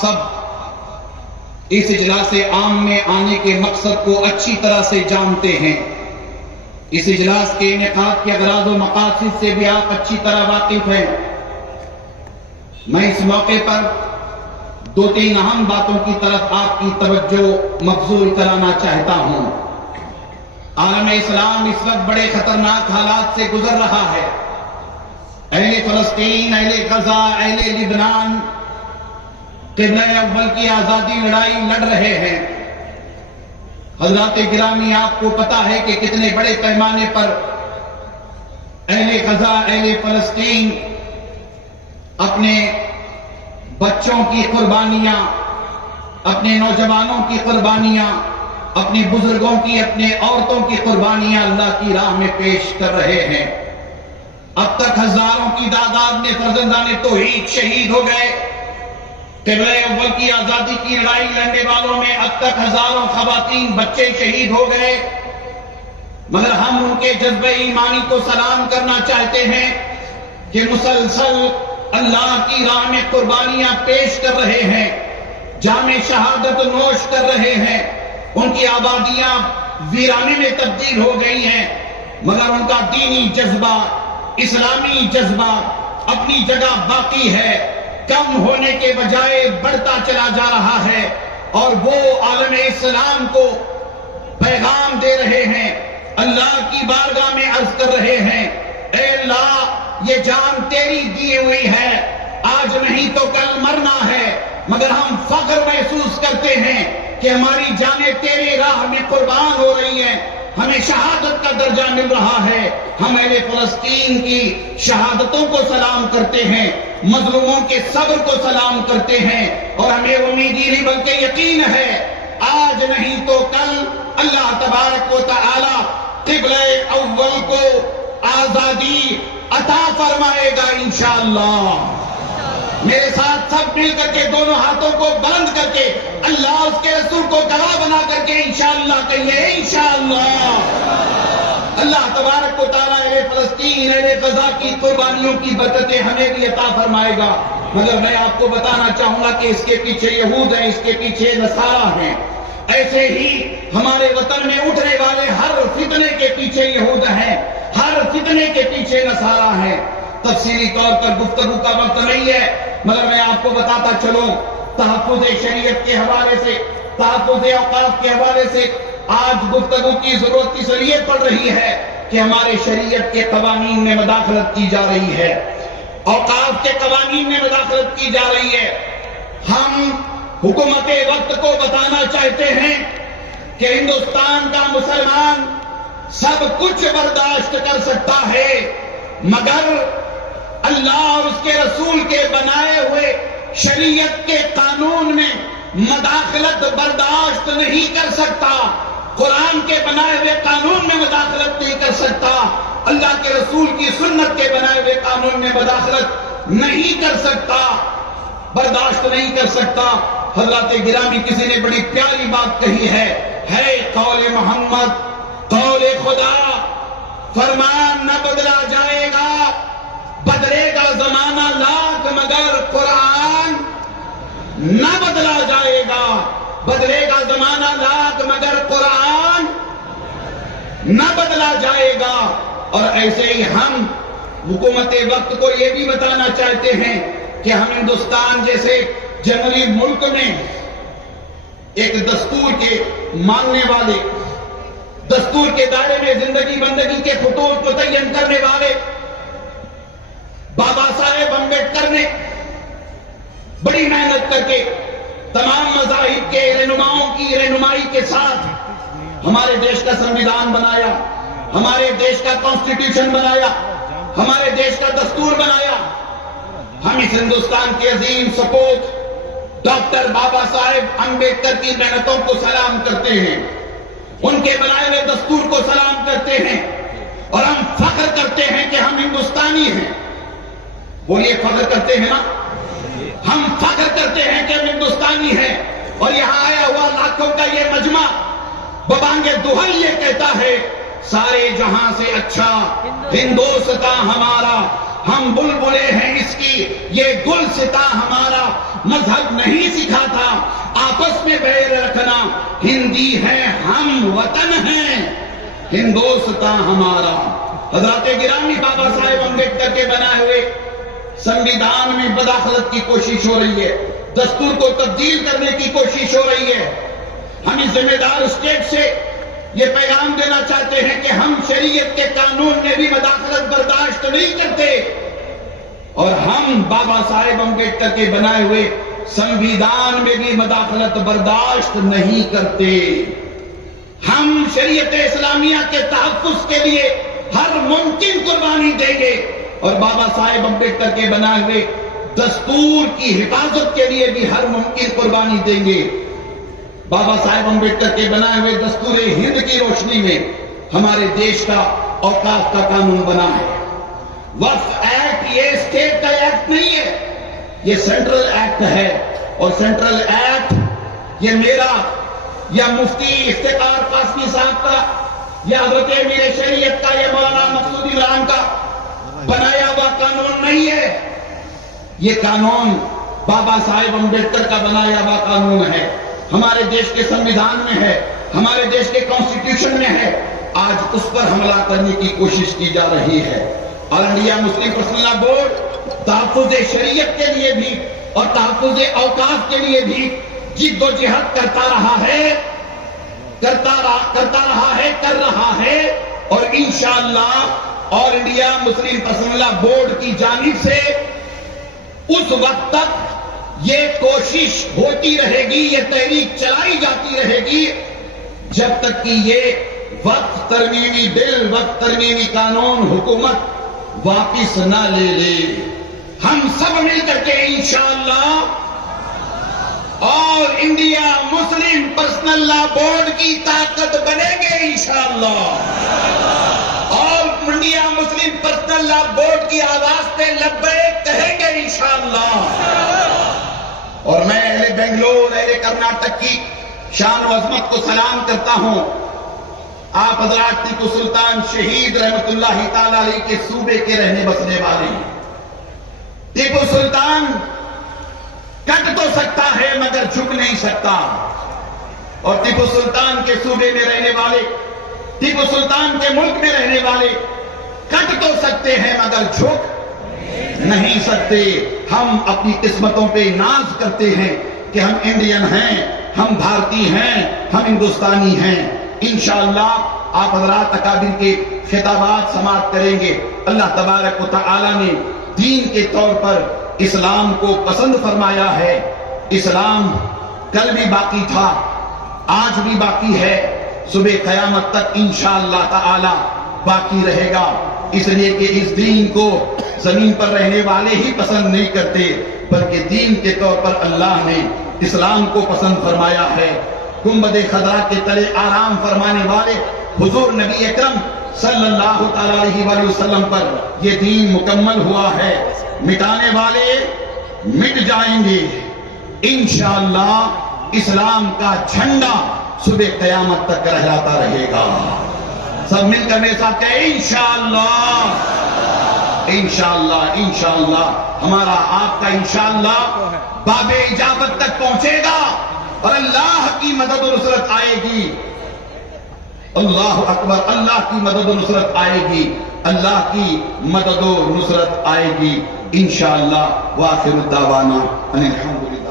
سب اس اجلاس عام میں آنے کے مقصد کو اچھی طرح سے جانتے ہیں. اس اجلاس کے انعقاد کے اغراض و مقاصد سے بھی آپ اچھی طرح واقف ہیں. میں اس موقع پر 2-3 اہم باتوں کی طرف آپ کی توجہ مبذول کرانا چاہتا ہوں. عالم اسلام اس وقت بڑے خطرناک حالات سے گزر رہا ہے. اہل فلسطین، اہل غزہ، اہل لبنان قبلہ اول کی آزادی لڑائی لڑ رہے ہیں. حضرات گرامی، آپ کو پتا ہے کہ کتنے بڑے پیمانے پر اہل غزہ، اہل فلسطین اپنے بچوں کی قربانیاں، اپنے نوجوانوں کی قربانیاں، اپنے بزرگوں کی، اپنے عورتوں کی قربانیاں اللہ کی راہ میں پیش کر رہے ہیں. اب تک ہزاروں کی تعداد میں فرزندان توحید شہید ہو گئے. قبلہ اول کی آزادی کی لڑائی لڑنے والوں میں اب تک ہزاروں خواتین، بچے شہید ہو گئے. مگر ہم ان کے جذبہ ایمانی کو سلام کرنا چاہتے ہیں کہ مسلسل اللہ کی راہ میں قربانیاں پیش کر رہے ہیں، جام شہادت نوش کر رہے ہیں. ان کی آبادیاں ویرانے میں تبدیل ہو گئی ہیں، مگر ان کا دینی جذبہ، اسلامی جذبہ اپنی جگہ باقی ہے. کم ہونے کے بجائے بڑھتا چلا جا رہا ہے. اور وہ عالم اسلام کو پیغام دے رہے ہیں، اللہ کی بارگاہ میں عرض کر رہے ہیں، اے اللہ یہ جان تیری دی ہوئی ہے، آج نہیں تو کل مرنا ہے. مگر ہم فخر محسوس کرتے ہیں کہ ہماری جانیں تیرے راہ میں قربان ہو رہی ہیں، ہمیں شہادت کا درجہ مل رہا ہے. ہم اہل فلسطین کی شہادتوں کو سلام کرتے ہیں، مظلوموں کے صبر کو سلام کرتے ہیں، اور ہمیں امید ہی نہیں بلکہ یقین ہے آج نہیں تو کل اللہ تبارک و تعالی قبلہ اول کو آزادی عطا فرمائے گا انشاءاللہ. میرے ساتھ سب مل کر کے دونوں ہاتھوں کو بلند کر کے اللہ اس کے رسول کو گواہ بنا کر کے انشاءاللہ کہیے انشاءاللہ. اللہ تبارک و تعالیٰ اہل فلسطین، اہل غزہ کی قربانیوں کی برکتیں ہمیں بھی عطا فرمائے گا. مگر میں آپ کو بتانا چاہوں گا کہ اس کے پیچھے یہود ہیں، اس کے پیچھے نصارہ ہیں. ایسے ہی ہمارے وطن میں اٹھنے والے ہر فتنے کے پیچھے یہود ہیں، ہر فتنے کے پیچھے نصارہ ہیں. تفصیلی طور پر گفتگو کا وقت نہیں ہے، مگر میں آپ کو بتاتا چلوں تحفظ شریعت کے حوالے سے، تحفظ اوقاف کے حوالے سے آج گفتگو کی ضرورت اس لیے پڑ رہی ہے کہ ہمارے شریعت کے قوانین میں مداخلت کی جا رہی ہے، اوقاف کے قوانین میں مداخلت کی جا رہی ہے. ہم حکومت وقت کو بتانا چاہتے ہیں کہ ہندوستان کا مسلمان سب کچھ برداشت کر سکتا ہے، مگر اللہ اور اس کے رسول کے بنائے ہوئے شریعت کے قانون میں مداخلت برداشت نہیں کر سکتا. قرآن کے بنائے ہوئے قانون میں مداخلت نہیں کر سکتا، اللہ کے رسول کی سنت کے بنائے ہوئے قانون میں مداخلت نہیں کر سکتا، برداشت نہیں کر سکتا. حضرات گرامی، کسی نے بڑی پیاری بات کہی ہے قول محمد، قول خدا، فرمان نہ بدلا جائے گا، بدلے گا زمانہ لاکھ مگر قرآن نہ بدلا جائے گا. بدلے گا زمانہ لاکھ مگر قرآن نہ بدلا جائے گا. اور ایسے ہی ہم حکومت وقت کو یہ بھی بتانا چاہتے ہیں کہ ہم ہندوستان جیسے جمہوری ملک میں ایک دستور کے ماننے والے، دستور کے دائرے میں زندگی بندگی کے خطوط کو تعین کرنے والے بابا صاحب امبیڈکر نے بڑی محنت کر کے تمام مذاہب کے رہنماؤں کی رہنمائی کے ساتھ ہمارے دیش کا سنویدھان بنایا، ہمارے دیش کا کانسٹیٹیوشن بنایا، ہمارے دیش کا دستور بنایا. ہم اس ہندوستان کے عظیم سپوت ڈاکٹر بابا صاحب امبیڈکر کی محنتوں کو سلام کرتے ہیں، ان کے بنائے ہوئے دستور کو سلام کرتے ہیں، اور ہم فخر کرتے ہیں کہ ہم ہندوستانی ہیں. بولیے فخر کرتے ہیں نا؟ ہم فخر کرتے ہیں کہ ہم ہندوستانی ہیں. اور یہاں آیا ہوا لاکھوں کا یہ مجمع ببانگ دہل یہ کہتا ہے، سارے جہاں سے اچھا ہندوستان ہمارا، ہم بلبلے ہیں اس کی، یہ گلستاں ہمارا مذہب نہیں سکھاتا آپس میں بیر رکھنا، ہندی ہیں ہم، وطن ہیں ہندوستان ہمارا۔ حضرات گرامی، بابا صاحب امبیڈکر کے بنائے ہوئے سنویدھان میں مداخلت کی کوشش ہو رہی ہے، دستور کو تبدیل کرنے کی کوشش ہو رہی ہے۔ ہم اس ذمہ دار اسٹیٹ سے یہ پیغام دینا چاہتے ہیں کہ ہم شریعت کے قانون میں بھی مداخلت برداشت نہیں کرتے، اور ہم بابا صاحب امبیڈکر کے بنائے ہوئے سنویدھان میں بھی مداخلت برداشت نہیں کرتے۔ ہم شریعت اسلامیہ کے تحفظ کے لیے ہر ممکن قربانی دیں گے، اور بابا صاحب امبیڈکر کے بنائے ہوئے دستور کی حفاظت کے لیے بھی ہر ممکن قربانی دیں گے۔ بابا صاحب امبیڈکر کے بنائے ہوئے دستور ہند کی روشنی میں ہمارے دیش کا اوقاف کا قانون بنا ہے۔ وقف ایکٹ یہ اسٹیٹ کا ایکٹ نہیں ہے، یہ سینٹرل ایکٹ ہے، اور سینٹرل ایکٹ یہ میرا یا مفتی افتخار قاسمی صاحب کا یا حضرت امیر شریعت کا یا مولانا مقصود عمران کا بنایا ہوا قانون نہیں ہے، یہ قانون بابا صاحب امبیڈکر کا بنایا ہوا قانون ہے، ہمارے دیش کے سنویدھان میں ہے، ہمارے دیش کے کانسٹیٹیوشن میں ہے۔ آج اس پر حملہ کرنے کی کوشش کی جا رہی ہے۔ آل انڈیا مسلم پرسنل لا بورڈ تحفظ شریعت کے لیے بھی اور تحفظ اوقاف کے لیے بھی جد و جہد کرتا رہا ہے، کر رہا ہے، اور انشاءاللہ آل انڈیا مسلم پرسنل لا بورڈ کی جانب سے اس وقت تک یہ کوشش ہوتی رہے گی، یہ تحریک چلائی جاتی رہے گی جب تک کہ یہ وقت ترمیمی بل، وقت ترمیمی قانون حکومت واپس نہ لے لے۔ ہم سب مل کر کے انشاءاللہ آل انڈیا مسلم پرسنل لا بورڈ کی طاقت بنیں گے انشاءاللہ۔ آل انڈیا مسلم پرسنل لا بورڈ کی آواز پہ لبیک کہیں گے انشاءاللہ۔ اور میں اہل بنگلور، اہل کرناٹک کی شان و عظمت کو سلام کرتا ہوں۔ آپ حضرات ٹیپو سلطان شہید رحمت اللہ تعالی علیہ کے صوبے کے رہنے بسنے والے ہیں۔ ٹیپو سلطان کٹ تو سکتا ہے مگر جھک نہیں سکتا، اور ٹیپو سلطان کے صوبے میں رہنے والے، ٹیپو سلطان کے ملک میں رہنے والے کٹ تو سکتے ہیں مگر جھک نہیں سکتے۔ ہم اپنی قسمتوں پہ ناز کرتے ہیں کہ ہم انڈین ہیں، ہم بھارتی ہیں، ہم ہندوستانی ہیں۔ انشاءاللہ آپ حضرات اکابر کے خطابات سماعت کریں گے۔ اللہ تبارک و تعالی نے دین کے طور پر اسلام کو پسند فرمایا ہے۔ اسلام کل بھی باقی تھا، آج بھی باقی ہے، صبح قیامت تک انشاءاللہ تعالی باقی رہے گا، اس لیے کہ اس دین کو زمین پر رہنے والے ہی پسند نہیں کرتے، بلکہ دین کے طور پر اللہ نے اسلام کو پسند فرمایا ہے۔ گنبد خضرا کے تلے آرام فرمانے والے حضور نبی اکرم صلی اللہ تعالی علیہ وآلہ وسلم پر یہ دین مکمل ہوا ہے۔ مٹانے والے مٹ جائیں گے، انشاءاللہ اسلام کا جھنڈا صبح قیامت تک لہراتا رہے گا۔ سب مل کر میرے ساتھ کہیں انشاءاللہ، انشاءاللہ، انشاءاللہ۔ ہمارا آپ کا انشاءاللہ باب اجابت تک پہنچے گا، اور اللہ کی مدد و نصرت آئے گی۔ اللہ اکبر، اللہ کی مدد و نصرت آئے گی، اللہ کی مدد و نصرت آئے گی انشاءاللہ۔ وآخر الدعوانا ان الحمدللہ۔